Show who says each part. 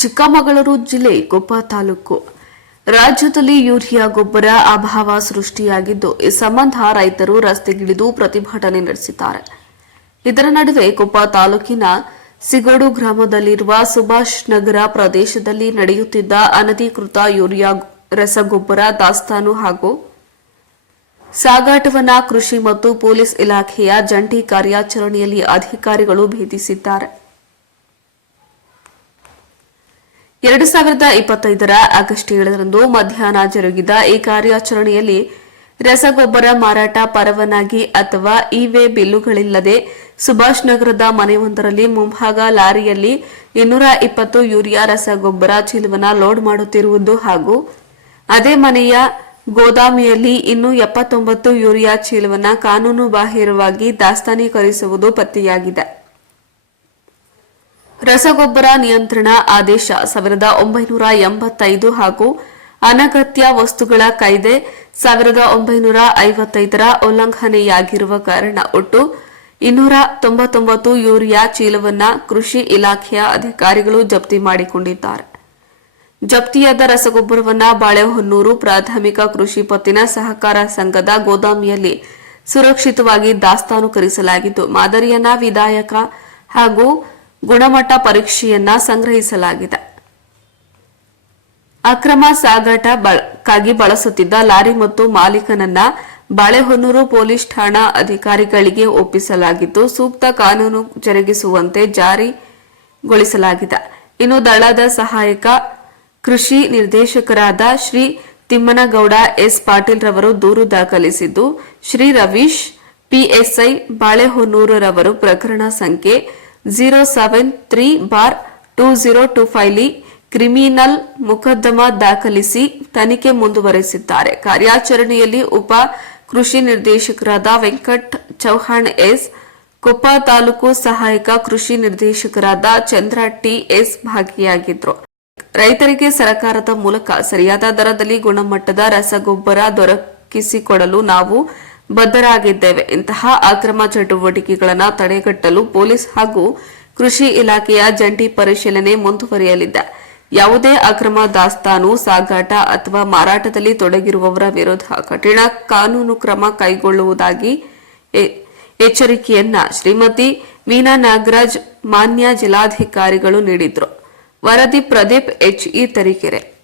Speaker 1: ಚಿಕ್ಕಮಗಳೂರು ಜಿಲ್ಲೆ ಕೊಪ್ಪ ತಾಲೂಕು. ರಾಜ್ಯದಲ್ಲಿ ಯೂರಿಯಾ ಗೊಬ್ಬರ ಅಭಾವ ಸೃಷ್ಟಿಯಾಗಿದ್ದು, ಈ ಸಂಬಂಧ ರೈತರು ರಸ್ತೆಗಿಳಿದು ಪ್ರತಿಭಟನೆ ನಡೆಸಿದ್ದಾರೆ. ಇದರ ನಡುವೆ ಕೊಪ್ಪ ತಾಲೂಕಿನ ಸಿಗೋಡು ಗ್ರಾಮದಲ್ಲಿರುವ ಸುಭಾಷ್ ನಗರ ಪ್ರದೇಶದಲ್ಲಿ ನಡೆಯುತ್ತಿದ್ದ ಅನಧಿಕೃತ ಯೂರಿಯಾ ರಸಗೊಬ್ಬರ ದಾಸ್ತಾನು ಹಾಗೂ ಸಾಗಾಟವನ್ನ ಕೃಷಿ ಮತ್ತು ಪೊಲೀಸ್ ಇಲಾಖೆಯ ಜಂಟಿ ಕಾರ್ಯಾಚರಣೆಯಲ್ಲಿ ಅಧಿಕಾರಿಗಳು ಭೇದಿಸಿದ್ದಾರೆ ಎರಡು ಸಾವಿರದ ಇಪ್ಪತ್ತೈದರ ಆಗಸ್ಟ್ ಏಳರಂದು ಮಧ್ಯಾಹ್ನ ಜರುಗಿದ ಈ ಕಾರ್ಯಾಚರಣೆಯಲ್ಲಿ ರಸಗೊಬ್ಬರ ಮಾರಾಟ ಪರವಾನಗಿ ಅಥವಾ ಇವೆ ಬಿಲ್ಲುಗಳಿಲ್ಲದೆ ಸುಭಾಷ್ ನಗರದ ಮನೆಯೊಂದರಲ್ಲಿ ಮುಂಭಾಗ ಲಾರಿಯಲ್ಲಿ ಇನ್ನೂರ ಇಪ್ಪತ್ತು ಯೂರಿಯಾ ರಸಗೊಬ್ಬರ ಚೀಲವನ್ನ ಲೋಡ್ ಮಾಡುತ್ತಿರುವುದು ಹಾಗೂ ಅದೇ ಮನೆಯ ಗೋದಾಮಿಯಲ್ಲಿ ಇನ್ನೂ ಎಪ್ಪತ್ತೊಂಬತ್ತು ಯೂರಿಯಾ ಚೀಲವನ್ನ ಕಾನೂನು ಬಾಹಿರವಾಗಿ ದಾಸ್ತಾನೀಕರಿಸುವುದು ಪತ್ತೆಯಾಗಿದೆ. ರಸಗೊಬ್ಬರ ನಿಯಂತ್ರಣ ಆದೇಶ ಸಾವಿರದ ಒಂಬೈನೂರ ಎಂಬತ್ತೈದು ಹಾಗೂ ಅನಗತ್ಯ ವಸ್ತುಗಳ ಕಾಯ್ದೆ ಸಾವಿರದ ಒಂಬೈನೂರ ಐವತ್ತೈದರ ಉಲ್ಲಂಘನೆಯಾಗಿರುವ ಕಾರಣ ಒಟ್ಟು ಇನ್ನೂರ ತೊಂಬತ್ತೊಂಬತ್ತು ಯೂರಿಯಾ ಚೀಲವನ್ನ ಕೃಷಿ ಇಲಾಖೆಯ ಅಧಿಕಾರಿಗಳು ಜಪ್ತಿ ಮಾಡಿಕೊಂಡಿದ್ದಾರೆ. ಜಪ್ತಿಯಾದ ರಸಗೊಬ್ಬರವನ್ನ ಬಾಳೆಹೊನ್ನೂರು ಪ್ರಾಥಮಿಕ ಕೃಷಿ ಪತ್ತಿನ ಸಹಕಾರ ಸಂಘದ ಗೋದಾಮಿಯಲ್ಲಿ ಸುರಕ್ಷಿತವಾಗಿ ದಾಸ್ತಾನು ಕರಿಸಲಾಗಿದ್ದು, ಮಾದರಿಯನ್ನ ವಿಧಾಯಕ ಹಾಗೂ ಗುಣಮಟ್ಟ ಪರೀಕ್ಷೆಯನ್ನ ಸಂಗ್ರಹಿಸಲಾಗಿದೆ. ಅಕ್ರಮ ಸಾಗಾಟ ಕ್ಕಾಗಿ ಬಳಸುತ್ತಿದ್ದ ಲಾರಿ ಮತ್ತು ಮಾಲೀಕನನ್ನ ಬಾಳೆಹೊನ್ನೂರು ಪೊಲೀಸ್ ಠಾಣಾ ಅಧಿಕಾರಿಗಳಿಗೆ ಒಪ್ಪಿಸಲಾಗಿದ್ದು, ಸೂಕ್ತ ಕಾನೂನು ಜರುಗಿಸುವಂತೆ ಜಾರಿಗೊಳಿಸಲಾಗಿದೆ. ಇನ್ನು ದಳದ ಸಹಾಯಕ, ಕೃಷಿ ನಿರ್ದೇಶಕರಾದ ಶ್ರೀ ತಿಮ್ಮನಗೌಡ ಎಸ್ ಪಾಟೀಲ್ ರವರು ದೂರು ದಾಖಲಿಸಿದ್ದು, ಶ್ರೀ ರವೀಶ್ ಪಿಎಸ್ಐ ಬಾಳೆಹೊನ್ನೂರರವರು ಪ್ರಕರಣ ಸಂಖ್ಯೆ zero seven three bar two zero two ಫೈವ್ಲಿ criminal ಮೊಕದ್ದಮ ದಾಖಲಿಸಿ ತನಿಖೆ ಮುಂದುವರೆಸಿದ್ದಾರೆ. ಕಾರ್ಯಾಚರಣೆಯಲ್ಲಿ ಉಪ ಕೃಷಿ ನಿರ್ದೇಶಕರಾದ ವೆಂಕಟ್ ಚೌಹಾಣ್ ಎಸ್, ಕೊಪ್ಪ ತಾಲೂಕು ಸಹಾಯಕ ಕೃಷಿ ನಿರ್ದೇಶಕರಾದ ಚಂದ್ರ ಟಿ ಎಸ್ ಭಾಗಿಯಾಗಿದ್ರು. ರೈತರಿಗೆ ಸರ್ಕಾರದ ಮೂಲಕ ಸರಿಯಾದ ದರದಲ್ಲಿ ಗುಣಮಟ್ಟದ ರಸಗೊಬ್ಬರ ದೊರಕಿಸಿಕೊಡಲು ನಾವು ಬದ್ಧರಾಗಿದ್ದೇವೆ. ಇಂತಹ ಅಕ್ರಮ ಚಟುವಟಿಕೆಗಳನ್ನು ತಡೆಗಟ್ಟಲು ಪೊಲೀಸ್ ಹಾಗೂ ಕೃಷಿ ಇಲಾಖೆಯ ಜಂಟಿ ಪರಿಶೀಲನೆ ಮುಂದುವರಿಯಲಿದೆ. ಯಾವುದೇ ಅಕ್ರಮ ದಾಸ್ತಾನು, ಸಾಗಾಟ ಅಥವಾ ಮಾರಾಟದಲ್ಲಿ ತೊಡಗಿರುವವರ ವಿರುದ್ಧ ಕಠಿಣ ಕಾನೂನು ಕ್ರಮ ಕೈಗೊಳ್ಳುವುದಾಗಿ ಎಚ್ಚರಿಕೆಯನ್ನ ಶ್ರೀಮತಿ ವೀನಾ ನಾಗರಾಜ್ ಮಾನ್ಯ ಜಿಲ್ಲಾಧಿಕಾರಿಗಳು ನೀಡಿದ್ರು. ವರದಿ ಪ್ರದೀಪ್ ಎಚ್ಇ ತರೀಕೆರೆ.